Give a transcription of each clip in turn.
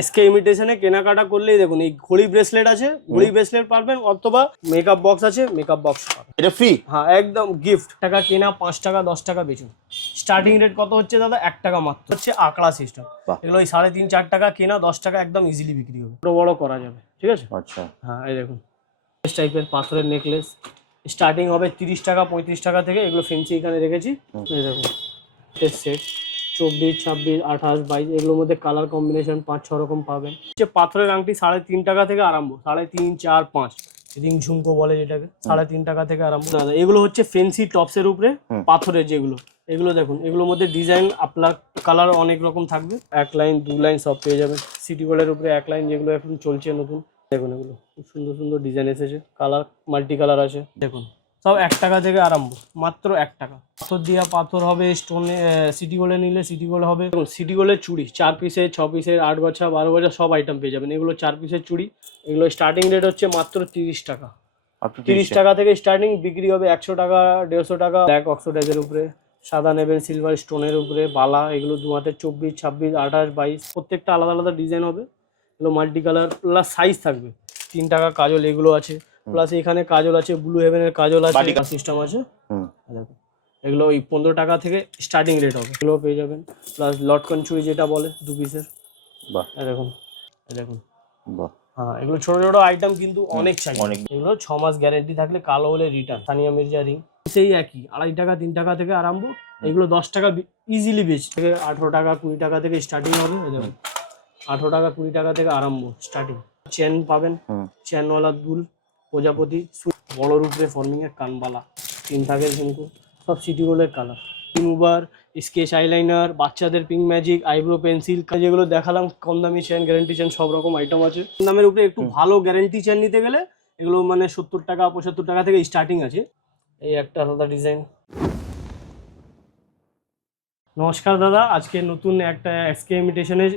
SK ইমিটেশনে কেনাকাটা করলেই দেখুন এই ঘড়ি ব্রেসলেট আছে, ঘড়ি ব্রেসলেট পারবেন, অথবা মেকআপ বক্স আছে, মেকআপ বক্স পাবেন। এটা ফ্রি? হ্যাঁ একদম গিফট। টাকা কেনা 5 টাকা 10 টাকা বেচুন। স্টার্টিং রেট কত হচ্ছে দাদা? 1 টাকা মাত্র। হচ্ছে আঁকড়া সিস্টেম। এগুলো ওই 3.5 4 টাকা কেনা 10 টাকা একদম ইজিলি বিক্রি হবে, বড় বড় করা যাবে। ঠিক আছে। আচ্ছা হ্যাঁ এই দেখুন এই টাইপের পাথরের নেকলেস স্টার্টিং হবে 30 টাকা 35 টাকা থেকে। এগুলো ফেন্সি এখানে রেখেছি। এই দেখুন সেট 24 26 28 22 এগুলোর মধ্যে কালার কম্বিনেশন 5-6 রকম পাবেন। হচ্ছে পাথরের আংটি 3.5 টাকা থেকে আরম্ভ, 3.5 4 5 রিং ঝুমকো বলে যেটাকে, 3.5 টাকা থেকে আরম্ভ। দাদা এগুলো হচ্ছে ফেন্সি টপসের উপরে পাথরের যেগুলো, এগুলো দেখুন এগুলোর মধ্যে ডিজাইন আপনার কালার অনেক রকম থাকবে, 1 লাইন 2 লাইন সব পেয়ে যাবেন। সিটি গোল্ডের উপরে 1 লাইন যেগুলো এখন চলছে নতুন, দেখুন এগুলো খুব সুন্দর সুন্দর ডিজাইন এসেছে, কালার মাল্টি কালার আছে। দেখুন সব 1 টাকা থেকে আরম্ভ, মাত্র 1 টাকা। পাথর দিয়া পাথর হবে স্টোনে, সিটি গোল্ডে নিলে সিটি গোল্ড হবে। দেখুন সিটি গোল্ডের চুড়ি 4 পিসের 6 পিসের 8 গছা 12 গছা সব আইটেম পেয়ে যাবেন। এগুলো 4 পিসের চুড়ি, এগুলো স্টার্টিং রেট হচ্ছে মাত্র 30 টাকা। 30 টাকা থেকে স্টার্টিং, বিক্রি হবে 100 টাকা 150 টাকা। ব্ল্যাক অক্সোডাইজের উপরে, সাদা নেবেন সিলভার স্টোনের উপরে, বালা এগুলো 2 হাতের 24 26 28 22 প্রত্যেকটা আলাদা আলাদা ডিজাইন হবে। এগুলো মাল্টি কালার প্লাস সাইজ থাকবে। 3 টাকা কাজল এগুলো আছে, প্লাস এখানে কাজল আছে, ব্লু হেভেনের কাজল আছে, সিস্টেম আছে। দেখো এগুলো ওই 15 টাকা থেকে স্টার্টিং রেট হবে, এগুলো পেয়ে যাবেন। প্লাস লটকন চুড়ি যেটা বলে 2 পিসের, বাহ দেখুন দেখুন বাহ। হ্যাঁ এগুলো ছোট ছোট আইটেম কিন্তু অনেক চাই। এগুলো 6 মাস গ্যারেন্টি থাকলে, কালো হলে রিটার্ন। সানিয়া মির্জা রিং সেই একই 2.5 টাকা 3 টাকা থেকে আরম্ভ। এগুলো 10 টাকা ইজিলি বেশি থেকে 18 টাকা 20 টাকা থেকে স্টার্টিং হবে। দেখুন 18 টাকা 20 টাকা থেকে আরম্ভ স্টার্টিং। চেন পাবেন, চেনওয়ালা দুল, প্রজাপতি, বড় রূপে ফর্মিং এর কানবালা 3 টাকার কিন্তু সব সিটি গোল্ডের কালার। রিমুভার, স্কেচ আইলাইনার, বাচ্চাদের পিঙ্ক ম্যাজিক, আইব্রো পেন্সিল, যেগুলো দেখালাম কম দামি চেন, গ্যারেন্টি চেন সব রকম আইটেম আছে। দামের উপরে একটু ভালো গ্যারেন্টি চেন নিতে গেলে এগুলো মানে 70 টাকা 75 টাকা থেকে স্টার্টিং আছে। এই একটা আলাদা ডিজাইন। নমস্কার দাদা, আজকে নতুন একটা এসকে ইমিটেশনের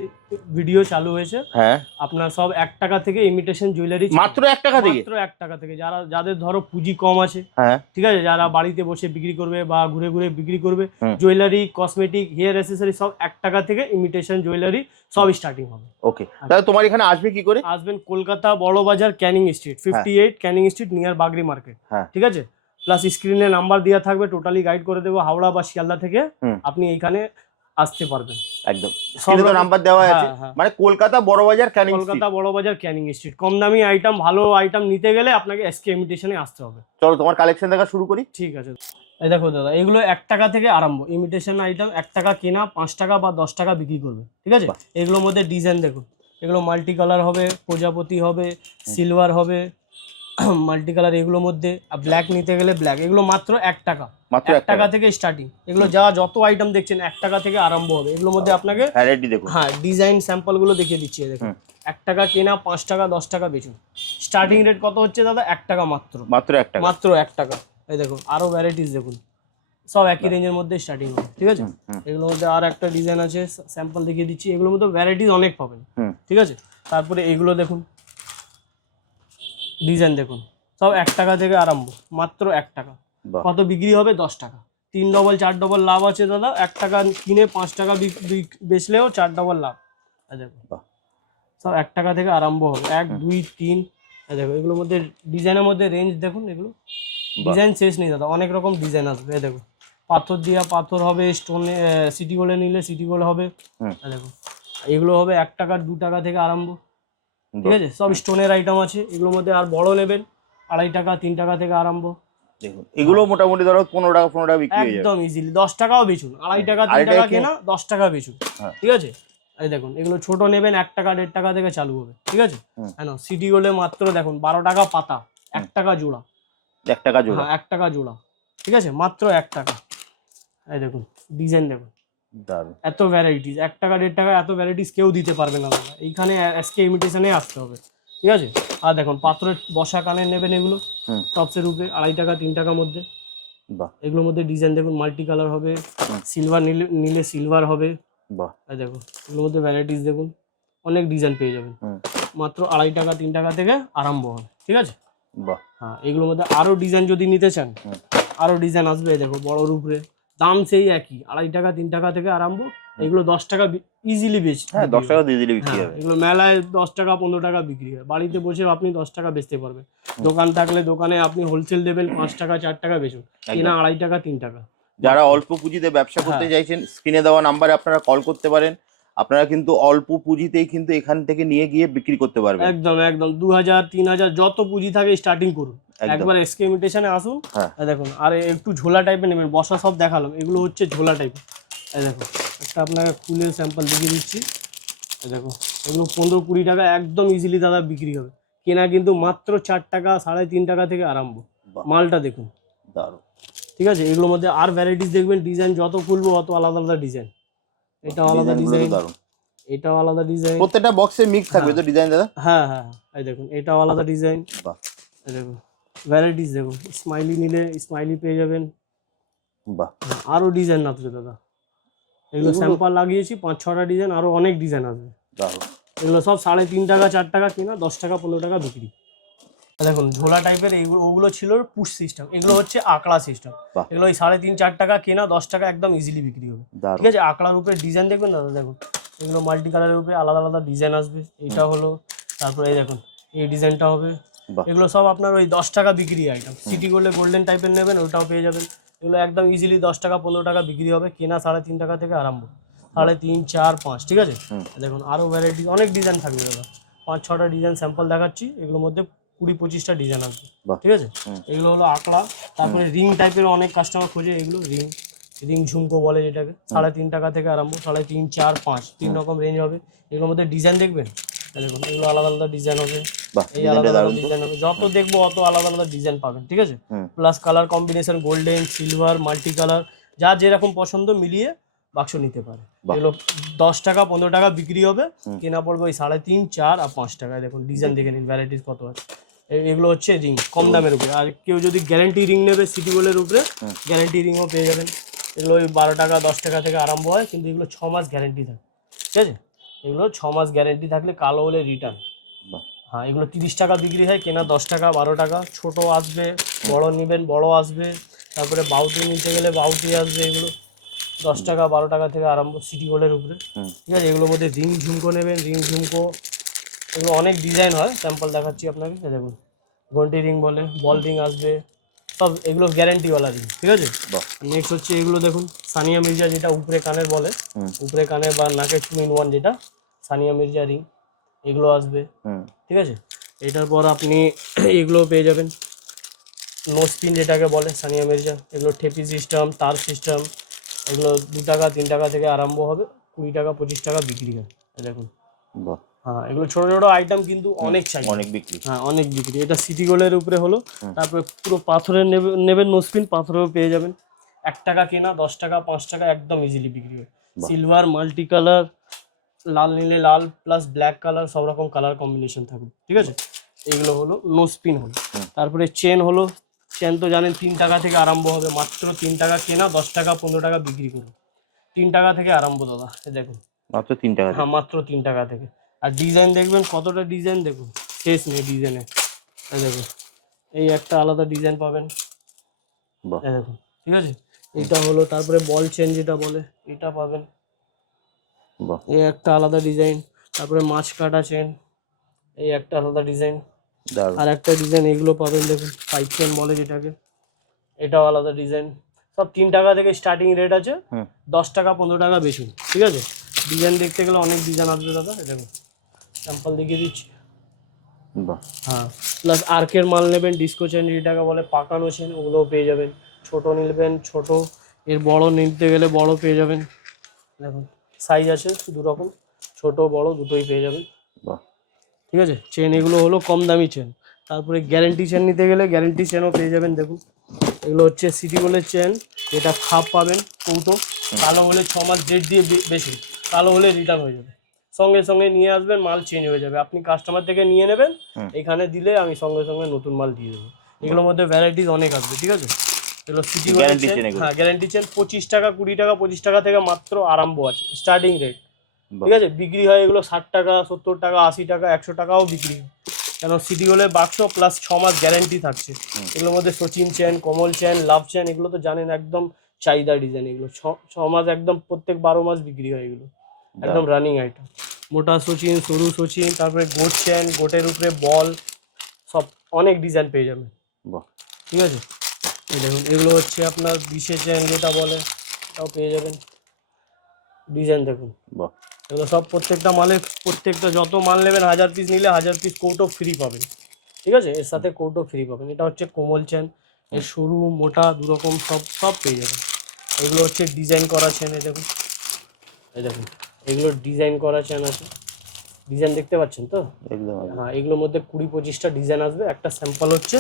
ভিডিও চালু হয়েছে। হ্যাঁ আপনার সব 1 টাকা থেকে ইমিটেশন জুয়েলারি, মাত্র 1 টাকা থেকে? মাত্র 1 টাকা থেকে। যাদের ধরো পুঁজি কম আছে, হ্যাঁ ঠিক আছে, যারা বাড়িতে বসে বিক্রি করবে বা ঘুরে ঘুরে বিক্রি করবে, জুয়েলারি, কসমেটিক, হেয়ার অ্যাসেসরি সব 1 টাকা থেকে ইমিটেশন জুয়েলারি সব স্টার্টিং হবে। ওকে তাহলে তোমার এখানে আসবে কি করে? আসবেন Kolkata Bara Bazar, Canning Street 58 Canning Street near Bagri market. ঠিক আছে। প্লাস স্ক্রিনে নাম্বার দেওয়া থাকবে, টোটালি গাইড করে দেবো। হাওড়া বা শিয়ালদা থেকে আপনি এইখানে আসতে পারবেন। একদম স্ক্রিনে নাম্বার দেওয়া আছে। মানে Kolkata Bara Bazar Canning street, Kolkata Bara Bazar Canning street. কম দামি আইটেম, ভালো আইটেম নিতে গেলে আপনাকে এসকে ইমিটেশনে আসতে হবে। চলো তোমার কালেকশন দেখা শুরু করি। ঠিক আছে। এই দেখো দাদা এগুলো 1 টাকা থেকে আরম্ভ ইমিটেশন আইটেম। 1 টাকা কেনা 5 টাকা বা 10 টাকা বিক্রি করবে। ঠিক আছে। এগুলোর মধ্যে ডিজাইন দেখুন, এগুলো মাল্টি কালার হবে, প্রজাপতি হবে, সিলভার হবে, মাল্টি কালার। এগুলোর মধ্যে ব্ল্যাক নিতে গেলে ব্ল্যাক। এগুলো মাত্র 1 টাকা, মাত্র 1 টাকা থেকে স্টার্টিং। এগুলো যত আইটেম দেখছেন 1 টাকা থেকে আরম্ভ হবে। এগুলোর মধ্যে আপনাকে হ্যাঁ ডিজাইন স্যাম্পল গুলো দেখিয়ে দিচ্ছি। দেখুন 1 টাকা কেনা 5 টাকা 10 টাকা বেচুন। স্টার্টিং রেট কত হচ্ছে দাদা? 1 টাকা মাত্র, মাত্র 1 টাকা, মাত্র 1 টাকা। এই দেখুন আরো ভ্যারাইটিস দেখুন, সব একই রেঞ্জের মধ্যে স্টার্টিং হবে। ঠিক আছে। এগুলোর মধ্যে আর একটা ডিজাইন আছে, স্যাম্পল দেখিয়ে দিচ্ছি। এগুলোর মধ্যে ভ্যারাইটিস অনেক পাবেন। ঠিক আছে। তারপরে এগুলো দেখুন, ডিজাইন দেখুন, সব 1 টাকা থেকে আরম্ভ, মাত্র 1 টাকা। কত বিক্রি হবে? 10 টাকা। 3 ডবল 4 ডবল লাভ আছে দাদা। 1 টাকা কিনে 5 টাকা বেচলেও 4 ডবল লাভ। দেখো সব 1 টাকা থেকে আরম্ভ হবে, 1 2 3। দেখো এগুলোর মধ্যে ডিজাইনের মধ্যে রেঞ্জ দেখুন, এগুলো ডিজাইন শেষ নেই দাদা, অনেক রকম ডিজাইন আসবে। দেখো পাথর দিয়া পাথর হবে, স্টোনে, সিটি গোল্ডে নিলে সিটি গোল্ড হবে। দেখো এগুলো হবে 1 টাকা 2 টাকা থেকে আরম্ভ। ঠিক আছে। সব স্টোনের আইটেম আছে। এগুলোর মধ্যে আর বড় নেবেন 2.5 টাকা 3 টাকা থেকে আরম্ভ। দেখুন এগুলো মোটামুটি ধরো 15 টাকা 15 টাকা বিক্রি হয়ে যাবে একদম ইজিলি। 10 টাকাও বেচুন, 2.5 টাকা 3 টাকা কেনা 10 টাকা বেচুন। ঠিক আছে। এই দেখুন এগুলো ছোট নেবেন 1 টাকা 1.5 টাকা থেকে চালু হবে। ঠিক আছে। হ্যাঁ সিটি গোল্ডে মাত্র দেখুন 12 টাকা পাতা, 1 টাকা জোড়া, 1 টাকা জোড়া, 1 টাকা জোড়া। ঠিক আছে, মাত্র 1 টাকা। এই দেখুন ডিজাইন দেখুন, দারুণ। এত ভ্যারাইটিস 1 টাকা 1.5 টাকা এত ভ্যারাইটিস কেউ দিতে পারবে না দাদা। এইখানে এসকে ইমিটেশনে আসতে হবে। ঠিক আছে। আর দেখুন পাথরের বসা কানের নেবেন, এগুলো টপসের উপরে 2.5 টাকা 3 টাকার মধ্যে। এগুলোর মধ্যে ডিজাইন দেখুন, মাল্টি কালার হবে, সিলভার নিলে সিলভার হবে। দেখুন এগুলোর মধ্যে ভ্যারাইটিস দেখুন, অনেক ডিজাইন পেয়ে যাবেন। মাত্র 2.5 টাকা 3 টাকা থেকে আরম্ভ হবে। ঠিক আছে। হ্যাঁ এগুলোর মধ্যে আরো ডিজাইন যদি নিতে চান আরো ডিজাইন আসবে। দেখো বড় রূপরে দাম সেই একই, 2.5 টাকা 3 টাকা থেকে আরম্ভ। এগুলো 10 টাকা ইজিলি বেশি। হ্যাঁ 10 টাকা দিয়ে দিলে বিক্রি হবে। এগুলো মেলায় 10 টাকা 15 টাকা বিক্রি হয়, বাড়িতে বসে আপনি 10 টাকা বেচতে পারবেন। দোকান থাকলে দোকানে আপনি হোলসেল দেবেন 5 টাকা 4 টাকা বেচুন, কেনা 2.5 টাকা 3 টাকা। যারা অল্প পুঁজিতে ব্যবসা করতে চাইছেন স্ক্রিনে দেওয়া নাম্বারে আপনারা কল করতে পারেন, আপনারা কিন্তু অল্প পুঁজিতেই কিন্তু এখান থেকে নিয়ে গিয়ে বিক্রি করতে পারবেন। একদম একদম 2000 3000 যত পুঁজি থাকে স্টার্টিং করুন, একবার এসকে ইমিটেশনে আসুন। দেখুন আর একটু ঝোলা টাইপের নেবেন, বসা সব দেখালাম, এগুলো হচ্ছে ঝোলা টাইপের। এই দেখো একটা আপনাকে খুলে স্যাম্পল দেখিয়ে দিচ্ছি। এই দেখো এগুলো 15-20 টাকা একদম ইজিলি দাদা বিক্রি হবে, কেনা কিন্তু মাত্র 4 টাকা 3.5 টাকা থেকে আরম্ভ। মালটা দেখুন দারুণ, ঠিক আছে। এগুলোর মধ্যে আর ভ্যারাইটিস দেখবেন, ডিজাইন যত খুলবো অত আলাদা আলাদা ডিজাইন। এটাও আলাদা ডিজাইন, এটাও আলাদা ডিজাইন, প্রত্যেকটা বক্সে মিক্স থাকবে তো ডিজাইন দাদা? হ্যাঁ হ্যাঁ এই দেখুন এটাও আলাদা ডিজাইন। এই দেখুন ভ্যারাইটিস দেখুন, স্মাইলি নিলে স্মাইলি পেয়ে যাবেন। বাহ, আরো ডিজাইন আসবে দাদা, এগুলো স্যাম্পল লাগিয়েছি 5-6টা ডিজাইন, আরো অনেক ডিজাইন আসবে। এগুলো সব 3.5 টাকা 4 টাকা কিনা, 10 টাকা 15 টাকা বিক্রি। দেখুন ঝোলা টাইপের এইগুলো, ওগুলো ছিল পুশ সিস্টেম, এগুলো হচ্ছে আকড়া সিস্টেম। এগুলো ওই 3.5-4 টাকা কেনা, 10 টাকা একদম ইজিলি বিক্রি হবে। ঠিক আছে, আকড়ার উপরে ডিজাইন দেখবেন দাদা, দেখুন এগুলো মাল্টি কালারের উপরে আলাদা আলাদা ডিজাইন আসবে। এইটা হলো, তারপরে এই দেখুন এই ডিজাইনটা হবে। এগুলো সব আপনার ওই 10 টাকা বিক্রি আইটেম। সিটি গোল্ডে গোল্ডেন টাইপের নেবেন ওটাও পেয়ে যাবেন। এগুলো একদম ইজিলি 10 টাকা 15 টাকা বিক্রি হবে, কেনা 3.5 টাকা থেকে আরম্ভ, 3.5 4 5। ঠিক আছে, দেখুন আরো ভ্যারাইটি অনেক ডিজাইন থাকবে দাদা, 5-6টা ডিজাইন স্যাম্পল দেখাচ্ছি। এগুলোর মধ্যে 20-25টা ডিজাইন আসবে। ঠিক আছে, এগুলো হলো আকড়া। তারপরে রিং টাইপের অনেক কাস্টমার খোঁজে, এগুলো রিং ঝুমকো বলে যেটাকে, 3.5 টাকা থেকে আরম্ভ, 3.5 4 5 3 রকম রেঞ্জ হবে। এগুলোর মধ্যে ডিজাইন দেখবেন, দেখুন এগুলো আলাদা আলাদা ডিজাইন হবে, এই আলাদা আলাদা ডিজাইন হবে, যত দেখবো অত আলাদা আলাদা ডিজাইন পাবেন। ঠিক আছে, plus colour combination golden silver multi colour, যা যেরকম পছন্দ মিলিয়ে বাক্স নিতে পারে। এগুলো 10 টাকা 15 টাকা বিক্রি হবে, কেনা পড়বে ওই 3.5 4 আর 5 টাকায়। দেখুন ডিজাইন দেখে নিন, ভ্যারাইটিস কত আছে। এগুলো হচ্ছে রিং কম দামের উপরে। আর কেউ যদি গ্যারান্টি রিং নেবে সিটি গোল্ডের উপরে, গ্যারান্টি রিংও পেয়ে যাবেন। এগুলো ওই 12 টাকা 10 টাকা থেকে আরম্ভ হয়, কিন্তু এগুলো 6 মাস গ্যারান্টি থাকে। ঠিক আছে, এগুলো 6 মাস গ্যারান্টি থাকলে কালো হলে রিটার্ন। হ্যাঁ, এগুলো 30 টাকা বিক্রি হয়, কেনা 10 টাকা 12 টাকা। ছোট আসবে, বড় নেবেন বড় আসবে, তারপরে বাউটি নিতে গেলে বাউটি আসবে। এগুলো 10 টাকা 12 টাকা থেকে আরম্ভ সিটি গোল্ডের উপরে। ঠিক আছে, এগুলোর মধ্যে রিং ঝুমকো নেবেন, রিং ঝুমকো এগুলো অনেক ডিজাইন হয়, স্যাম্পল দেখাচ্ছি আপনাকে। দেখুন ঘন্টি রিং বলে, বল রিং আসবে, সব এগুলো গ্যারান্টিওয়ালা রিং। ঠিক আছে, নেক্সট হচ্ছে এগুলো দেখুন সানিয়া মির্জা, যেটা উপরে কানের বলে, উপরে কানে বা নাকে 2-in-1 যেটা সানিয়া মির্জা রিং, এগুলো আসবে। ঠিক আছে, এটার পর আপনি এগুলো পেয়ে যাবেন নো স্পিন যেটাকে বলে সানিয়া মির্জা। এগুলো ঠেপি সিস্টেম, তার সিস্টেম, এগুলো 2 টাকা 3 টাকা থেকে আরম্ভ হবে, 20 টাকা 25 টাকা বিক্রি হয়। দেখুন হ্যাঁ, এগুলো ছোট ছোট আইটেম কিন্তু অনেক চাই, অনেক বিক্রি। হ্যাঁ অনেক বিক্রি। এটা সিটি গোল্ডের উপরে হলো। তারপরে পুরো পাথরের নেবেন নো স্পিন, পাথরেও পেয়ে যাবেন। 1 টাকা কেনা, 10 টাকা 5 টাকা একদম ইজিলি বিক্রি হয়। সিলভার মাল্টি কালার, লাল নিলে লাল প্লাস ব্ল্যাক কালার, সব রকম কালার কম্বিনেশন থাকবে। ঠিক আছে, এইগুলো হলো নো স্পিন হলো। তারপরে চেন হলো, চেন তো জানেন 3 টাকা থেকে আরম্ভ হবে, মাত্র 3 টাকা কেনা, 10 টাকা 15 টাকা বিক্রি করুন। 3 টাকা থেকে আরম্ভ দাদা, দেখুন মাত্র 3 টাকা। হ্যাঁ মাত্র 3 টাকা থেকে। আর ডিজাইন দেখবেন কতটা ডিজাইন, দেখুন শেষ নেই ডিজাইনে। দেখুন এই একটা আলাদা ডিজাইন পাবেন, দেখুন। ঠিক আছে, এটা হলো। তারপরে বল চেন যেটা বলে এটা পাবেন, এই একটা আলাদা ডিজাইন। তারপরে মাছ কাটা চেন, এই একটা আলাদা ডিজাইন। আর একটা ডিজাইন এগুলো পাবেন, দেখুন 5 চেন বলে যেটাকে, এটাও আলাদা ডিজাইন। সব 3 টাকা থেকে স্টার্টিং রেট আছে, 10 টাকা 15 টাকা বেশি। ঠিক আছে, ডিজাইন দেখতে গেলে অনেক ডিজাইন আসবে দাদা, দেখুন স্যাম্পল দেখিয়ে দিচ্ছি। হ্যাঁ, প্লাস আর্কের মাল নেবেন, ডিস্কো চেন যেটাকে বলে, পাকানো চেন, ওগুলোও পেয়ে যাবেন। ছোট নিবেন ছোট, এর বড় নিতে গেলে বড় পেয়ে যাবেন। দেখুন সাইজ আছে 2 রকম, ছোট বড় দুটোই পেয়ে যাবেন। ঠিক আছে, চেন এগুলো হলো কম দামি চেন। তারপরে গ্যারেন্টি চেন নিতে গেলে গ্যারেন্টি চেনও পেয়ে যাবেন। দেখুন এগুলো হচ্ছে সিটি গোল্ডের চেন, যেটা খাপ পাবেন কৌটো, কালো হলে 6 মাস ডেট দিয়ে বেশি, কালো হলে রিটার্ন হয়ে যাবে, সঙ্গে সঙ্গে নিয়ে আসবেন, মাল চেঞ্জ হয়ে যাবে। আপনি কাস্টমার থেকে নিয়ে নেবেন, এখানে দিলে আমি সঙ্গে সঙ্গে নতুন মাল দিয়ে দেবো। এগুলোর মধ্যে ভ্যারাইটিস অনেক আসবে। ঠিক আছে, এগুলো সিটি গোল্ডের চেন। হ্যাঁ গ্যারেন্টি চেন 25 টাকা 20 টাকা 25 টাকা থেকে মাত্র আরম্ভ আছে, স্টার্টিং রেট। ঠিক আছে, বিক্রি হয় এগুলো 60 টাকা 70 টাকা 80 টাকা 100 টাকাও বিক্রি হয়, কেন সিটি গোল্ডের বাক্স প্লাস 6 মাস গ্যারেন্টি থাকছে। এগুলোর মধ্যে সচিন চেন, কমল চেন, লাভ চেন, এগুলো তো জানেন একদম চাহিদা ডিজাইন, এগুলো 6 মাস একদম প্রত্যেক 12 মাস বিক্রি হয় এগুলো, একদম রানিং আইটেম। মোটা সচিন, সরু সচিন, তারপরে গোট চেন, গোটের উপরে বল, সব অনেক ডিজাইন পেয়ে যাবেন। বাহ, ঠিক আছে, এই দেখুন এগুলো হচ্ছে আপনার বিশেষ চেন যেটা বলে, এটাও পেয়ে যাবেন। ডিজাইন দেখুন, বাহ, এগুলো সব প্রত্যেকটা মালে, প্রত্যেকটা যত মাল নেবেন 1000 পিস নিলে 1000 পিস কৌটো ফ্রি পাবেন। ঠিক আছে, এর সাথে কৌটো ফ্রি পাবেন। এটা হচ্ছে কোমল চেন, এর সরু মোটা দুরকম সব পেয়ে যাবেন। এগুলো হচ্ছে ডিজাইন করা চেন, এই দেখুন, এই দেখুন এগুলো ডিজাইন করা চেন আছে, ডিজাইন দেখতে পাচ্ছেন তো? একদম। হ্যাঁ, এগুলোর মধ্যে 20-25টা ডিজাইন আসবে, একটা স্যাম্পল হচ্ছে।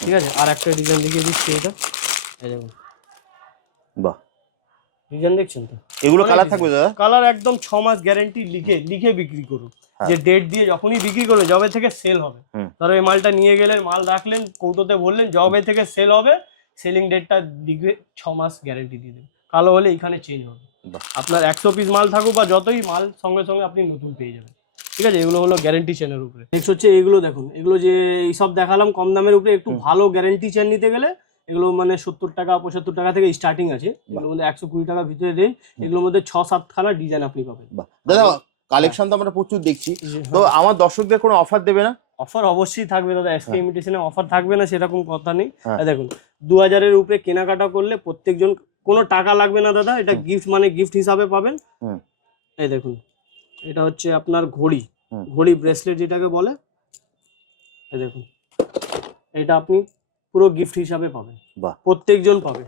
ঠিক আছে, আর একটা ডিজাইন দেখিয়ে দিচ্ছি, এটা এই দেখুন, বাহ, ডিজাইন দেখছেন তো? এগুলো কালার থাকবে দাদা? কালার একদম 6 মাস গ্যারেন্টি, লিখে বিক্রি করুন, যে ডেট দিয়ে যখনই বিক্রি করবেন, জবে থেকে সেল হবে। ধরো এই মালটা নিয়ে গেলেন, মাল রাখলেন, কৌটোতে ভরলেন, জবে থেকে সেল হবে, সেলিং ডেটটা লিখে 6 মাস গ্যারেন্টি দিয়ে দেবেন। কালো হলে এখানে চেঞ্জ হবে। আপনার 100 পিস মাল থাকুক বা যতই মাল, সঙ্গে সঙ্গে আপনি নতুন পেয়ে যাবেন। ঠিক আছে, এগুলো হলো গ্যারেন্টি চেনের উপরে। নেক্সট হচ্ছে এগুলো দেখুন, এগুলো যে এইসব দেখালাম কম দামের উপরে, একটু ভালো গ্যারেন্টি চেন নিতে গেলে এগুলো মানে 70 টাকা 75 টাকা থেকে স্টার্টিং আছে, এগুলোর মধ্যে 120 টাকার ভিতরে রেঞ্জ। এগুলোর মধ্যে 6-7 খানা ডিজাইন আপনি পাবেন। দাদা কালেকশন তো আমরা প্রচুর দেখছি, তো আমার দর্শকদের কোনো অফার দেবে না? অফার অবশ্যই থাকবে দাদা, এসকে ইমিটেশনে অফার থাকবে না সেরকম কথা নেই। দেখুন 2000 এর উপরে কেনাকাটা করলে প্রত্যেকজন, কোনো টাকা লাগবে না দাদা, এটা গিফট, মানে গিফট হিসাবে পাবেন। এই দেখুন, এটা হচ্ছে আপনার ঘড়ি ব্রেসলেট যেটাকে বলে, এই দেখুন, এটা আপনি পুরো গিফট হিসাবে পাবেন, প্রত্যেকজন পাবে,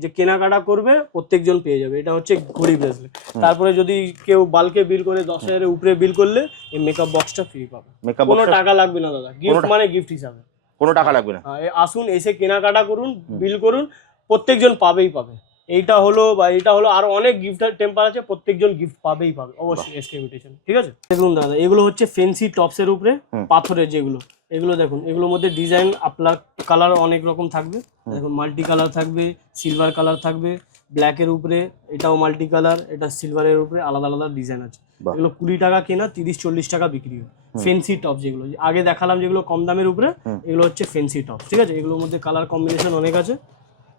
যে কেনাকাটা করবে প্রত্যেকজন পেয়ে যাবে। এটা হচ্ছে ঘড়ি ব্রেসলেট। তারপরে যদি কেউ বাল্কে বিল করে 10,000 এর উপরে বিল করলে এই মেকআপ বক্সটা ফ্রি পাবে, কোনো টাকা লাগবে না দাদা, গিফট মানে গিফট হিসাবে, কোনো টাকা লাগবে না। আসুন, এসে কেনাকাটা করুন, বিল করুন, প্রত্যেকজন পাবেই পাবে। এইটা হলো আর অনেক গিফট টেম্পার আছে, প্রত্যেকজন গিফট পাবেই পাবে অবশ্যই এসকে ইমিটেশন। ঠিক আছে, দেখুন দাদা, এগুলো হচ্ছে ফেন্সি টপসের উপরে পাথরের যেগুলো, এগুলো দেখুন, এগুলোর মধ্যে ডিজাইন আপনার কালার অনেক রকম থাকবে। দেখুন মাল্টি কালার থাকবে, সিলভার কালার থাকবে, ব্ল্যাকের উপরে, এটাও মাল্টি কালার, এটা সিলভারের উপরে, আলাদা আলাদা ডিজাইন আছে। এগুলো 20 টাকা কেনা, 30-40 টাকা বিক্রি হয়। ফেন্সি টপ যেগুলো আগে দেখালাম, যেগুলো কম দামের উপরে, এগুলো হচ্ছে ফেন্সি টপ। ঠিক আছে, এগুলোর মধ্যে কালার কম্বিনেশন অনেক আছে,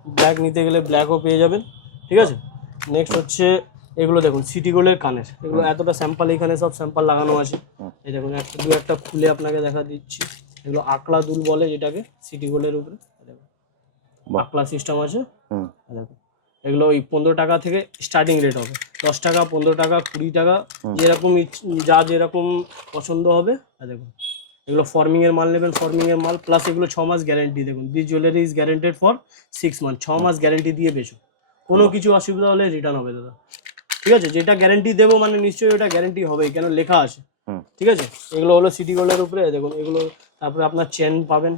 ব্ল্যাক নিতে গেলে ব্ল্যাকও পেয়ে যাবেন। ঠিক আছে, নেক্সট হচ্ছে এগুলো দেখুন, সিটি গোল্ডের কানের, এগুলো এতটা স্যাম্পল, এখানে সব স্যাম্পল লাগানো আছে। এই দেখুন, একটা খুলে আপনাকে দেখা দিচ্ছি, এগুলো আকলা দুল বলে যেটাকে, সিটি গোল্ডের উপরে আকলা সিস্টেম আছে। দেখুন, এগুলো ওই 15 টাকা থেকে স্টার্টিং রেট হবে, 10 টাকা, 15 টাকা, 20 টাকা, যেরকম যেরকম পছন্দ হবে। দেখুন, এগুলো ফর্মিং এর মাল নেবেন, ফর্মিং এর মাল, প্লাস এগুলো 6 মাস গ্যারেন্টি। দেখুন, this jewellery is guaranteed for 6 month, 6 মাস গ্যারেন্টি দিয়ে বেচো, কোনো কিছু অসুবিধা হলে রিটার্ন হবে দাদা। ঠিক আছে, যেটা গ্যারেন্টি দেবো মানে নিশ্চয়ই ওটা গ্যারেন্টি হবেই, কেন লেখা আছে। ঠিক আছে, এগুলো হলো সিটি গোল্ডের উপরে। দেখুন এগুলো, তারপরে আপনার চেন পাবেন,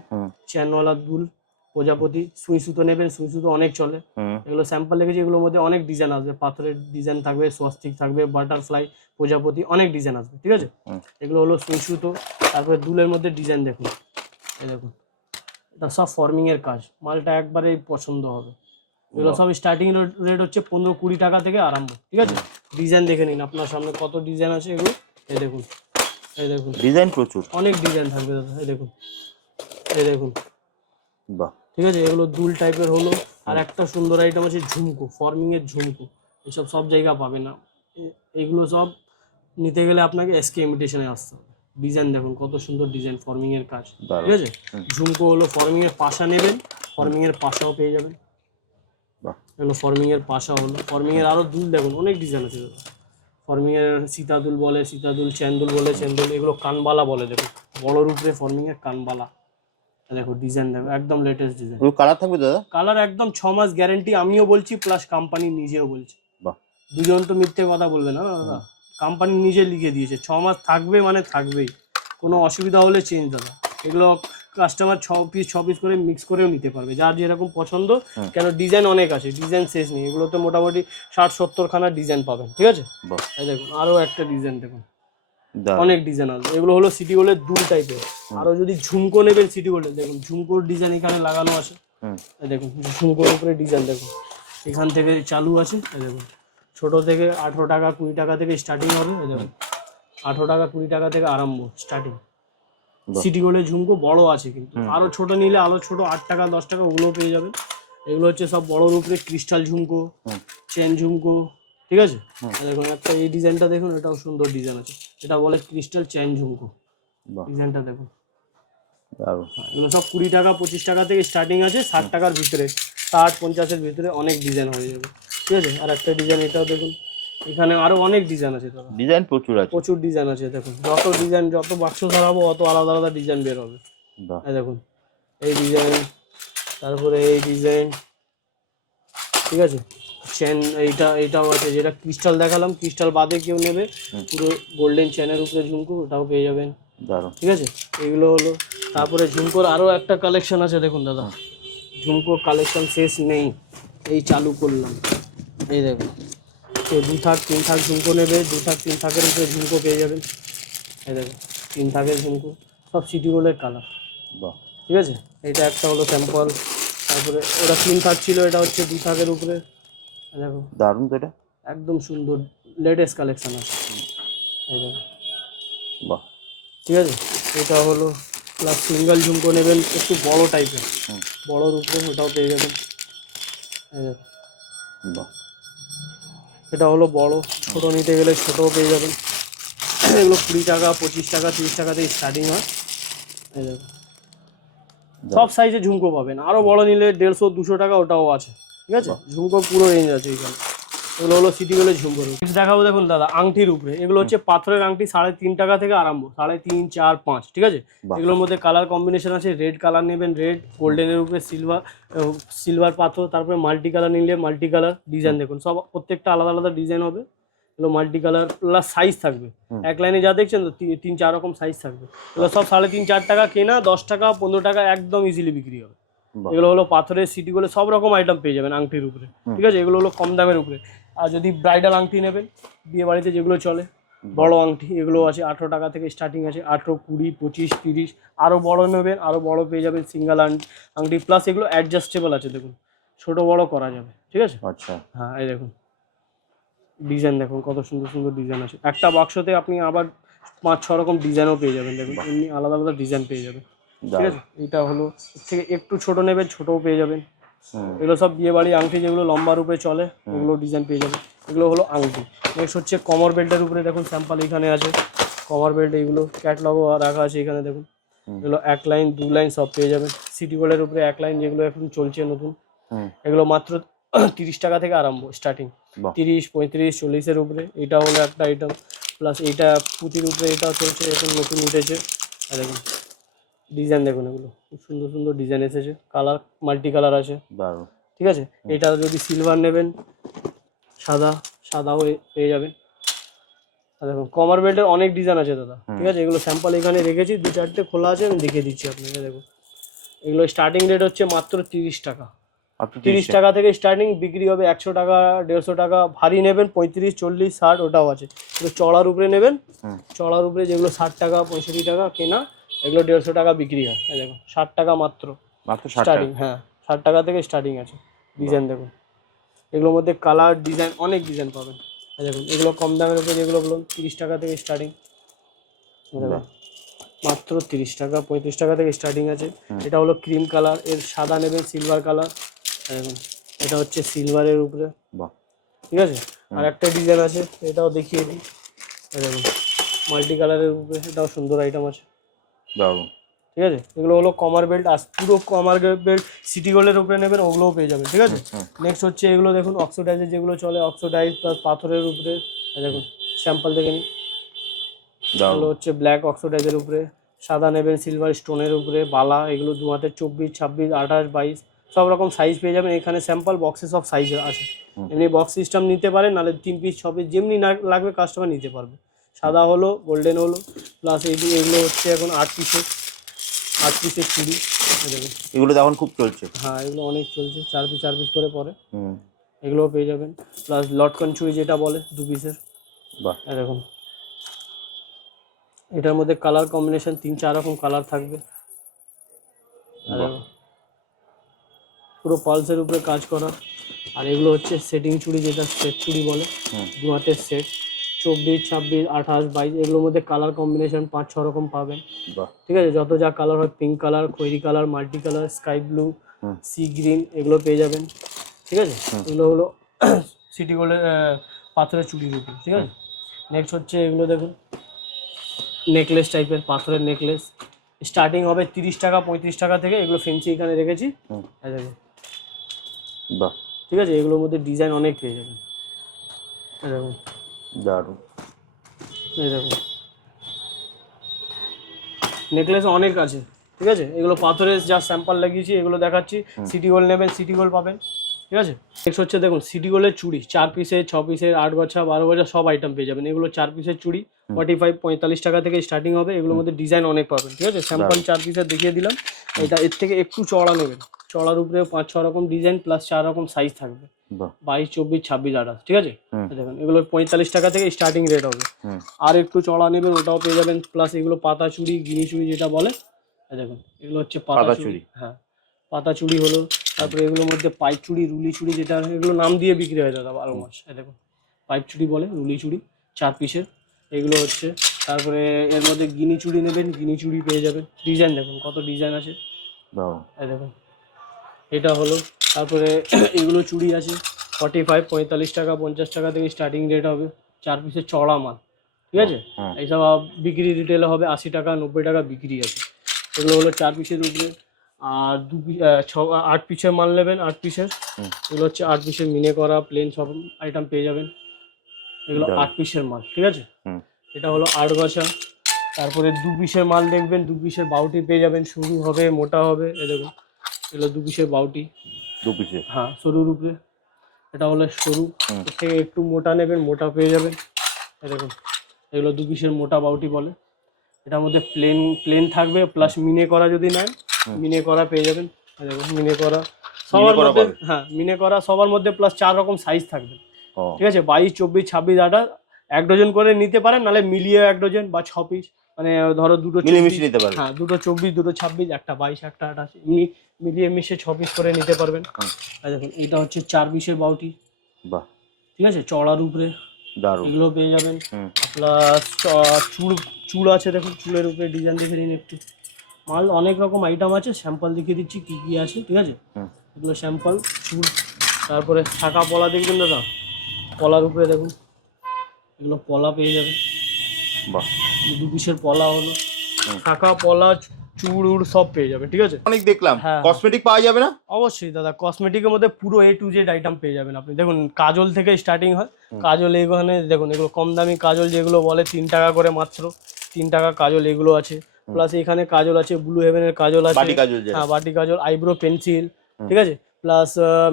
চেনওয়ালা দুল, প্রজাপতি, সুই সুতো নেবেন, সুই সুতো অনেক চলে। এগুলো স্যাম্পল লেগেছে, এগুলোর মধ্যে অনেক ডিজাইন আসবে, পাথরের ডিজাইন থাকবে, স্বস্তিক থাকবে, বাটারফ্লাই, প্রজাপতি, অনেক ডিজাইন আসবে। ঠিক আছে, এগুলো হলো সুই সুতো। তারপরে দুলের মধ্যে ডিজাইন দেখুন, এই দেখুন, এটা সব ফর্মিং এর কাজ, মালটা একবারে পছন্দ হবে। এগুলো সব স্টার্টিং রেট হচ্ছে 15-20 টাকা থেকে আরম্ভ। ঠিক আছে, ডিজাইন দেখে নিন, আপনার সামনে কত ডিজাইন আছে এগুলো, এই দেখুন, এই দেখুন, ডিজাইন প্রচুর, অনেক ডিজাইন থাকবে দাদা, এই দেখুন, এই দেখুন। বাহ, ঠিক আছে, এগুলো দুল টাইপের হলো। আর একটা সুন্দর আইটেম আছে ঝুমকো, ফর্মিং এর ঝুমকো, এসব সব জায়গা পাবে না। এগুলো সব নিতে গেলে আপনাকে এসকে ইমিটেশনে আসতে হবে। ডিজাইন দেখুন, কত সুন্দর ডিজাইন, ফর্মিং এর কাজ। ঠিক আছে, ঝুমকো হলো, ফর্মিং এর পাশা নেবেন, ফর্মিং এর পাশাও পেয়ে যাবেন। এগুলো ফর্মিং এর পাশা হলো। ফর্মিং এর আরো দুল দেখুন, অনেক ডিজাইন আছে। ফর্মিং এর সীতাদুল বলে, সীতাদুল, চেন্দুল বলে, চেন্দুল, এগুলো কানবালা বলে। দেখুন, বড়র উপরে ফর্মিং এর কানবালা, দেখো ডিজাইন দেখো, একদম লেটেস্ট ডিজাইন। কালার থাকবে দাদা? কালার একদম 6 মাস গ্যারেন্টি, আমিও বলছি প্লাস কোম্পানি নিজেও বলছে। দুজন তো মিথ্যে কথা বলবে না দাদা, কোম্পানি নিজে লিখে দিয়েছে 6 মাস থাকবে, মানে থাকবেই, কোনো অসুবিধা হলে চেঞ্জ দাদা। এগুলো কাস্টমার 6 পিস করে মিক্স করেও নিতে পারবে, যার যেরকম পছন্দ, কেন ডিজাইন অনেক আছে, ডিজাইন শেষ নেই। এগুলোতে মোটামুটি 60-70 খানা ডিজাইন পাবেন। ঠিক আছে, এই দেখুন আরো একটা ডিজাইন দেখুন, অনেক ডিজাইন আছে। এগুলো হলো সিটি গোল্ডের দুল টাইপের। আরো যদি ঝুমকো নেবেন সিটি গোল্ডের, দেখুন ঝুমকোর ডিজাইন এখানে লাগানো আছে। দেখুন ঝুমকোর উপরে ডিজাইন দেখুন, এখান থেকে চালু আছে। দেখুন, ছোট থেকে 18 টাকা 20 টাকা থেকে স্টার্টিং হবে। দেখুন 18 টাকা 20 টাকা থেকে আরম্ভ স্টার্টিং। সিটি গোল্ডের ঝুমকো বড় আছে, কিন্তু আরো ছোট নিলে আরো ছোট 8 টাকা 10 টাকা ওগুলো পেয়ে যাবেন। এগুলো হচ্ছে সব বড়োর উপরে ক্রিস্টাল ঝুমকো, চেন ঝুমকো, ঠিক আছে। দেখুন একটা এই ডিজাইনটা দেখুন, এটাও সুন্দর ডিজাইন আছে, এটা বলে ক্রিস্টাল চেন ঝুমকো। ডিজাইনটা দেখুন, এগুলো সব 20 টাকা 25 টাকা থেকে স্টার্টিং আছে, 60 টাকার ভিতরে, 60-50-এর ভিতরে অনেক ডিজাইন হয়ে যাবে, ঠিক আছে। আর একটা ডিজাইন এটাও দেখুন, এখানে আরো অনেক ডিজাইন আছে, দাদা ডিজাইন প্রচুর আছে, প্রচুর ডিজাইন আছে। দেখুন যত ডিজাইন, যত বাক্স ধরাবো অত আলাদা আলাদা ডিজাইন বের হবে। এই দেখুন এই ডিজাইন, তারপরে এই ডিজাইন, ঠিক আছে। চেন এইটাও আছে, যেটা ক্রিস্টাল দেখালাম, ক্রিস্টাল বাদে কেউ নেবে পুরো গোল্ডেন চেনের উপরে ঝুমকো, ওটাও পেয়ে যাবেন, ঠিক আছে। এগুলো হলো, তারপরে ঝুমকোর আরো একটা কালেকশন আছে দেখুন দাদা, ঝুমকোর কালেকশন শেষ নেই, এই চালু করলাম। এই দেখুন, তো 2 থাক 3 থাক ঝুমকো নেবে, 2 থাক 3 থাকের উপরে ঝুমকো পেয়ে যাবেন। এই দেখুন 3 থাকের ঝুমকো, সব সিটি গোল্ডের কালার, ঠিক আছে। এটা একটা হলো স্যাম্পল, তারপরে ওটা 3 থাক ছিল, এটা হচ্ছে 2 থাকের উপরে। দেখো দারুণ তো, এটা একদম সুন্দর লেটেস্ট কালেকশন আছে, এই দেখো, বাহ, ঠিক আছে। এটা হলো প্লাস সিঙ্গেল ঝুমকো নেবেন একটু বড় টাইপের, বড়োর উপরে, ওটাও পেয়ে যাবেন। এই দেখো, বাহ, এটা হলো বড়, ছোট নিতে গেলে ছোটও পেয়ে যাবেন। এগুলো 20 টাকা 25 টাকা 30 টাকা থেকে স্টার্টিং হয়। এই দেখো সব সাইজে ঝুমকো পাবেন, আরো বড় নিলে 150-200 টাকা ওটাও আছে, ঠিক আছে। ঝুমকো পুরো রেঞ্জ আছে এখানে। এগুলো হলো সিটি গোল্ডের ঝুমকো। দেখাবো দেখুন দাদা আংটির উপরে, এগুলো হচ্ছে পাথরের আংটি, 3.5 টাকা থেকে আরম্ভ, 3.5, 4, 5, ঠিক আছে। এগুলোর মধ্যে কালার কম্বিনেশন আছে, রেড কালার নেবেন রেড, গোল্ডেনের উপরে সিলভার পাথর, তারপরে মাল্টি কালার নিলে মাল্টি কালার। ডিজাইন দেখুন সব প্রত্যেকটা আলাদা আলাদা ডিজাইন হবে, এগুলো মাল্টি কালার প্লাস সাইজ থাকবে, এক লাইনে যা দেখছেন তো 3-4 রকম সাইজ থাকবে। এগুলো সব 3.5-4 টাকা কেনা, 10 টাকা 15 টাকা একদম ইজিলি বিক্রি হবে। এগুলো হলো পাথরের সিটি গোল্ডে সব রকম আইটেম পেয়ে যাবেন আংটির উপরে, ঠিক আছে। এগুলো হলো কম দামের উপরে। আর যদি ব্রাইডাল আংটি নেবেন, বিয়ে বাড়িতে যেগুলো চলে বড় আংটি, এগুলো আছে 18 টাকা থেকে স্টার্টিং আছে, 18, 20, 25, 30। আরও বড় নেবেন, আরও বড় পেয়ে যাবেন সিঙ্গেল আংটি, প্লাস এগুলো অ্যাডজাস্টেবল আছে, দেখুন ছোট বড় করা যাবে, ঠিক আছে। আচ্ছা, হ্যাঁ এই দেখুন ডিজাইন দেখুন কত সুন্দর সুন্দর ডিজাইন আছে, একটা বাক্সতে আপনি আবার 5-6 রকম ডিজাইনও পেয়ে যাবেন, দেখুন এমনি আলাদা আলাদা ডিজাইন পেয়ে যাবেন, ঠিক আছে। এটা হলো এর থেকে একটু ছোট নেবেন, ছোটও পেয়ে যাবেন। এগুলো সব বিয়ে বাড়ি আংটি যেগুলো লম্বা রূপে চলে, ওগুলো ডিজাইন পেয়ে যাবেন। এগুলো হলো আংটি। নেক্সট হচ্ছে কমর বেল্টের উপরে, দেখুন স্যাম্পল এখানে আছে কমর বেল্ট, এগুলো ক্যাটলগও রাখা আছে এখানে দেখুন। এগুলো 1 লাইন 2 লাইন সব পেয়ে যাবেন। সিটি গোল্ডের উপরে 1 লাইন যেগুলো এখন চলছে নতুন, এগুলো মাত্র 30 টাকা থেকে আরম্ভ স্টার্টিং, 30, 35, 40-এর উপরে। এটা হলো একটা আইটেম, প্লাস এইটা পুঁতির উপরে এটাও চলছে, এখন নতুন উঠেছে। আর দেখুন ডিজাইন দেখুন, এগুলো খুব সুন্দর সুন্দর ডিজাইন এসেছে, কালার মাল্টি কালার আছে, ঠিক আছে। এটা যদি সিলভার নেবেন, সাদাও পেয়ে যাবেন। আর দেখুন কমার বেল্টের অনেক ডিজাইন আছে দাদা, ঠিক আছে। এগুলো স্যাম্পল এখানে রেখেছি, 2-4টে খোলা আছে, আমি দেখিয়ে দিচ্ছি আপনাকে। দেখুন এগুলো স্টার্টিং রেট হচ্ছে মাত্র 30 টাকা, 30 টাকা থেকে স্টার্টিং, বিক্রি হবে 100 টাকা 150 টাকা। ভারী নেবেন 35, 40, 60 ওটাও আছে। এগুলো চড়ার উপরে নেবেন, চড়ার উপরে যেগুলো 60 টাকা 65 টাকা কেনা, এগুলো 150 টাকা বিক্রি হয়। দেখুন 60 টাকা মাত্র স্টার্টিং, হ্যাঁ 60 টাকা থেকে স্টার্টিং আছে। ডিজাইন দেখুন, এগুলোর মধ্যে কালার ডিজাইন অনেক ডিজাইন পাবেন। দেখুন এগুলো কম দামের উপরে, যেগুলো বলুন 30 টাকা থেকে স্টার্টিং, মাত্র 30 টাকা 35 টাকা থেকে স্টার্টিং আছে। এটা হলো ক্রিম কালার, এর সাদা নেবেন সিলভার কালার, দেখুন এটা হচ্ছে সিলভারের উপরে, ঠিক আছে। আর একটা ডিজাইন আছে, এটাও দেখিয়ে দিই, দেখুন মাল্টি কালারের উপরে, এটাও সুন্দর আইটেম আছে, ঠিক আছে। এগুলো হলো কমার বেল্ট, আর পুরো কমার বেল্ট সিটি গোল্ডের উপরে নেবেন, ওগুলোও পেয়ে যাবেন, ঠিক আছে। নেক্সট হচ্ছে এগুলো দেখুন অক্সিডাইজের যেগুলো চলে, অক্সিডাইজ প্লাস পাথরের উপরে, দেখুন স্যাম্পল দেখে নিন। এগুলো হচ্ছে ব্ল্যাক অক্সিডাইজের উপরে, সাদা নেবেন সিলভার স্টোনের উপরে, বালা, এগুলো 2 হাতের 24, 26, 28, 22 সব রকম সাইজ পেয়ে যাবেন এখানে। স্যাম্পল বক্সে সব সাইজ আছে, এমনি বক্স সিস্টেম নিতে পারেন, নাহলে 3 পিস 6 পিস যেমনি না লাগবে কাস্টমার নিতে পারবে। সাদা হলো গোল্ডেন হলো, প্লাস এগুলো হচ্ছে এখন 8 পিসের চুড়ি, এগুলো এখন খুব চলছে, হ্যাঁ এগুলো অনেক চলছে, 4 পিস করে পরে, এগুলোও পেয়ে যাবেন। প্লাস লটকন চুড়ি যেটা বলে 2 পিসের, দেখুন এটার মধ্যে কালার কম্বিনেশন 3-4 রকম কালার থাকবে। পুরো পালসের উপরে কাজ করা। আর এগুলো হচ্ছে সেটিং চুড়ি, যেটা সেট চুড়ি বলে, 2 হাতের সেট, 24, 26, 28, 22 এগুলোর মধ্যে কালার কম্বিনেশন 5-6 রকম পাবেন, ঠিক আছে। যত যা কালার হয়, পিঙ্ক কালার, খয়েরি colour, multi colour, sky blue, sea green এগুলো পেয়ে যাবেন, ঠিক আছে। এগুলো হলো সিটি গোল্ডের পাথরের চুড়ির উপর, ঠিক আছে। নেক্সট হচ্ছে এগুলো দেখুন নেকলেস টাইপের পাথরের নেকলেস, স্টার্টিং হবে 30 টাকা 35 টাকা থেকে। এগুলো ফেন্সি এখানে রেখেছি, এই দেখুন, বাহ, ঠিক আছে। এগুলোর মধ্যে ডিজাইন অনেক পেয়ে যাবেন, এই দেখুন, দারুণ। এই দেখুন নেকলেস অনেক আছে, ঠিক আছে। এগুলো পাথরের যা স্যাম্পল লাগিয়েছি এগুলো দেখাচ্ছি। সিটি গোল্ড নেবেন, সিটি গোল্ড পাবেন, ঠিক আছে। নেক্সট হচ্ছে দেখুন সিটি গোল্ডের চুড়ি, 4 পিসের 6 পিসের 8 গছা 12 গছা সব আইটেম পেয়ে যাবেন। এগুলো 4 পিসের চুড়ি 45 টাকা থেকে স্টার্টিং হবে। এগুলোর মধ্যে ডিজাইন অনেক পাবেন, ঠিক আছে। স্যাম্পল 4 পিসের দেখিয়ে দিলাম। এটা এর থেকে একটু চড়া নেবেন, চড়ার উপরে 5-6 রকম ডিজাইন প্লাস 4 রকম সাইজ থাকবে, 22, 24, 26, 28, ঠিক আছে। দেখুন এগুলো 45 টাকা থেকে স্টার্টিং রেট হবে। আর একটু চড়া নেবেন ওটাও পেয়ে যাবেন। প্লাস এগুলো পাতা চুড়ি, গিনি চুড়ি যেটা বলে, দেখুন এগুলো হচ্ছে পাতা চুড়ি, হ্যাঁ পাতা চুড়ি হলো। তারপরে এগুলোর মধ্যে পাইপ চুড়ি, রুলি চুড়ি, যেটা এগুলো নাম দিয়ে বিক্রি হয় দাদা 12 মাস। দেখুন পাইপ চুড়ি বলে, রুলি চুড়ি 4 পিসের এগুলো হচ্ছে। তারপরে এর মধ্যে গিনি চুড়ি নেবেন, গিনি চুড়ি পেয়ে যাবেন। ডিজাইন দেখুন কত ডিজাইন আছে, দেখুন এটা হলো। তারপরে এগুলো চুড়ি আছে 45, 45 টাকা 50 টাকা থেকে স্টার্টিং রেট হবে। 4 পিসের চড়া মাল, ঠিক আছে। এইসব বিক্রি রিটেলে হবে 80 টাকা 90 টাকা বিক্রি আছে। এগুলো হলো 4 পিসের উপরে। আর 8 পিসের মাল নেবেন, 8 পিসের এগুলো হচ্ছে 8 পিসের মিনে করা প্লেন সব আইটেম পেয়ে যাবেন। এগুলো 8 পিসের মাল, ঠিক আছে। এটা হলো 8 গছা। তারপরে 2 পিসের মাল দেখবেন, 2 পিসের বাউটি পেয়ে যাবেন, সরু হবে মোটা হবে, এই দেখুন এগুলো 2 পিসের বাউটি, 2 পিসের, হ্যাঁ সরুর উপরে। এটা হলো সরু, এর থেকে একটু মোটা নেবেন, মোটা পেয়ে যাবেন, এই দেখুন এগুলো 2 পিসের মোটা বাউটি বলে। এটার মধ্যে প্লেন থাকবে প্লাস মিনে করা, যদি নেন মিনে করা পেয়ে যাবেন, এই দেখুন মিনে করা সবার মধ্যে, হ্যাঁ মিনে করা সবার মধ্যে প্লাস 4 রকম সাইজ থাকবে, ঠিক আছে। 22, 24, 26, 28 1 ডজন করে নিতে পারেন, নাহলে মিলিয়ে 1 ডজন বা 6 পিস, মানে ধরো দুটো মিলিয়ে নিতে পারেন, হ্যাঁ দুটো 24, দুটো 26, একটা 22, একটা 28 এমনি মিলিয়ে মিশে 6 পিস করে নিতে পারবেন। দেখুন এটা হচ্ছে 4 পিসের বাউটি, বাহ, ঠিক আছে চড়ার উপরে, দারুণ। এগুলো পেয়ে যাবেন। প্লাস চুড় আছে, দেখুন চুড়ের উপরে ডিজাইন দেখে নিন একটু। মাল অনেক রকম আইটেম আছে, স্যাম্পল দেখিয়ে দিচ্ছি কি কি আছে, ঠিক আছে। এগুলো স্যাম্পল চুড়। তারপরে শাখা পলা দেখবেন দাদা, পলার উপরে দেখুন এগুলো পলা পেয়ে যাবেন, বাহ 2 পিসের পলা হলো। শাখা পলা চুড় সব পেয়ে যাবে, ঠিক আছে। অনেক দেখলাম। কসমেটিক পাওয়া যাবে না? অবশ্যই দাদা, কসমেটিকের মধ্যে পুরো A to Z আইটেম পেয়ে যাবেন আপনি। দেখুন কাজল থেকে স্টার্টিং হয়, কাজল এখানে দেখুন এগুলো কম দামি কাজল যেগুলো বলে 3 টাকা করে, মাত্র 3 টাকা কাজল এগুলো আছে। প্লাস এখানে কাজল আছে, ব্লু হেভেনের কাজল আছে, হ্যাঁ বাটি কাজল, আইব্রো পেন্সিল, ঠিক আছে। প্লাস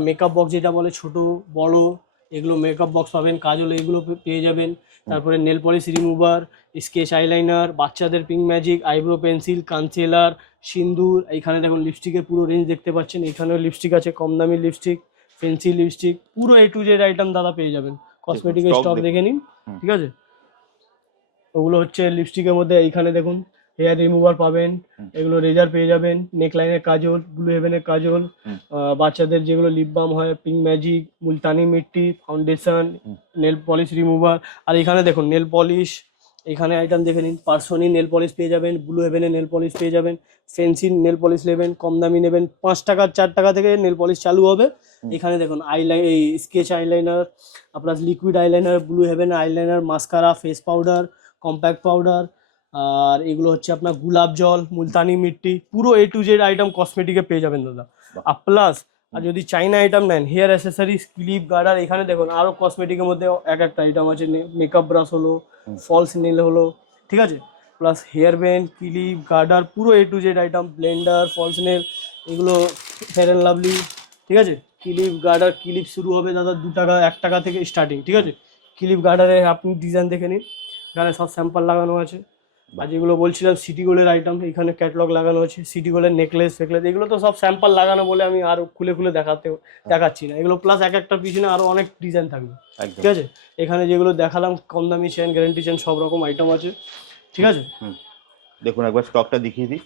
মেকআপ বক্স যেটা বলে ছোট বড়, এগুলো মেকআপ বক্স পাবেন, কাজল এগুলো পেয়ে যাবেন। তারপরে nail polish remover, sketch eyeliner, বাচ্চাদের pink magic, eyebrow pencil, concealer, সিন্দুর। এইখানে দেখুন লিপস্টিকের পুরো রেঞ্জ দেখতে পাচ্ছেন, এখানেও লিপস্টিক আছে, কম দামি লিপস্টিক, ফেন্সি লিপস্টিক, পুরো A to Z আইটেম দাদা পেয়ে যাবেন। কসমেটিকের স্টক দেখে নিন, ঠিক আছে। ওগুলো হচ্ছে লিপস্টিকের মধ্যে এইখানে দেখুন হেয়ার রিমুভার পাবেন, এগুলো রেজার পেয়ে যাবেন, নেকলাইনের কাজল, ব্লু হেভেনের কাজল, বাচ্চাদের যেগুলো লিপ বাম হয়, pink magic, Multani mitti, foundation, nail polish remover. আর এখানে দেখুন নেল পলিশ, এখানে আইটেম দেখে নিন, পার্সোনি নেল পলিশ পেয়ে যাবেন, ব্লু হেভেনের নেল পলিশ পেয়ে যাবেন, ফেন্সি নেল পলিশ নেবেন, কম দামি নেবেন 5 টাকা 4 টাকা থেকে নেল পলিশ চালু হবে। এখানে দেখুন এই sketch eyeliner, plus liquid eyeliner, blue heaven eyeliner, mascara, face powder, compact powder, আর এগুলো হচ্ছে আপনার গোলাপ জল, মুলতানি মিট্টি, পুরো A to Z আইটেম কসমেটিকে পেয়ে যাবেন দাদা। আর প্লাস আর যদি চাইনা আইটেম নেন, হেয়ার অ্যাসেসরিজ, ক্লিপ, গার্ডার, এখানে দেখুন আরও কসমেটিকের মধ্যে একটা আইটেম আছে, মেকআপ ব্রাশ হলো, ফলস নেল হলো, ঠিক আছে। Plus hair band, clip, garter, পুরো A to Z item, blender, false nail, এগুলো ফেয়ার অ্যান্ড লাভলি, ঠিক আছে। ক্লিপ গার্ডার, ক্লিপ শুরু হবে দাদা 2 টাকা 1 টাকা থেকে স্টার্টিং, ঠিক আছে। ক্লিপ গার্ডারে আপনি ডিজাইন দেখে নিন, এখানে সব স্যাম্পল লাগানো আছে। আর যেগুলো বলছিলাম সিটি গোল্ডের আইটেম, এখানে ক্যাটলগ লাগানো আছে, সিটি গোল্ডের নেকলেস ফেকলেস, এগুলো তো সব স্যাম্পল লাগানো বলে আমি আর খুলে দেখাচ্ছি না। এগুলো প্লাস এক একটা পিছনে আরো অনেক ডিজাইন থাকবে, ঠিক আছে। এখানে যেগুলো দেখালাম কম দামি চেন, গ্যারান্টি চেন, সব রকম আইটেম আছে, ঠিক আছে। দেখুন একবার স্টকটা দেখিয়ে দিই,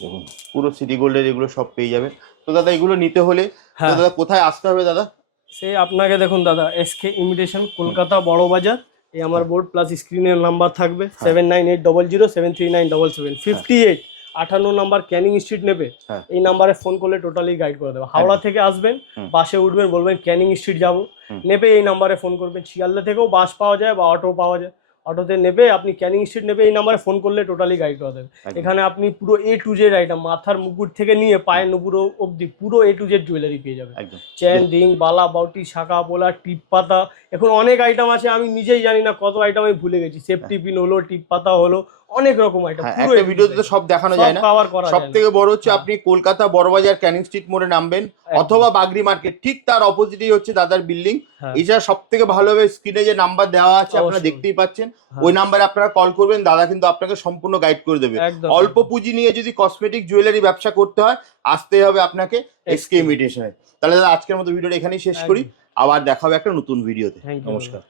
দেখুন পুরো সিটি গোল্ডের এগুলো সব পেয়ে যাবেন। তো দাদা এগুলো নিতে হলে দাদা কোথায় আসতে হবে দাদা? সে আপনাকে দেখুন দাদা, SK ইমিটেশন, কলকাতা বড় বাজার, এই আমার বোর্ড প্লাস স্ক্রিনের নাম্বার থাকবে 7980073977 58 58 নাম্বার ক্যানিং স্ট্রিট নেবে, হ্যাঁ। এই নাম্বারে ফোন করলে টোটালি গাইড করে দেবে। হাওড়া থেকে আসবেন, বাসে উঠবেন, বলবেন ক্যানিং স্ট্রিট যাবো, নেবে এই নাম্বারে ফোন করবেন। শিয়ালদা থেকেও বাস পাওয়া যায় বা অটো পাওয়া যায়, অটোতে নেবে আপনি ক্যানিং স্ট্রিট নেবে, এই নাম্বারে ফোন করলে টোটালি গাইড করে দেবে। এখানে আপনি পুরো A to Z আইটেম, মাথার মুকুট থেকে নিয়ে পায়ের নুপুর অবধি পুরো A to Z জুয়েলারি পেয়ে যাবে। চেন, রিং, বালা, বাউটি, শাখা, পোলা, টিপ পাতা, এখন অনেক আইটেম আছে, আমি নিজেই জানি না কত আইটেম আমি ভুলে গেছি। সেফটি পিন হলো, টিপ পাতা হলো, অনেক রকম আইটেম। একটা ভিডিওতে তো সব দেখানো যায় না, কভার করা সব যায় না। থেকে বড় হচ্ছে আপনি কলকাতা বড়বাজার ক্যানিং স্ট্রিট মোড়ে নামবেন, অথবা বাগরি মার্কেট ঠিক তার অপোজিটেই হচ্ছে দাদার বিল্ডিং। এছাড়া সব থেকে ভালোভাবে স্ক্রিনে যে নাম্বার দেওয়া আছে আপনারা দেখতেই পাচ্ছেন, ওই নাম্বারে আপনারা কল করবেন, দাদা কিন্তু আপনাকে সম্পূর্ণ গাইড করে দেবে। অল্প পুঁজি নিয়ে যদি কসমেটিক জুয়েলারি ব্যবসা করতে হয়, আসতে হবে আপনাকে এসকে ইমিটেশনে। তাহলে দাদা আজকের মতো ভিডিওটা এখানেই শেষ করি, আবার দেখা হবে একটা নতুন ভিডিওতে। নমস্কার।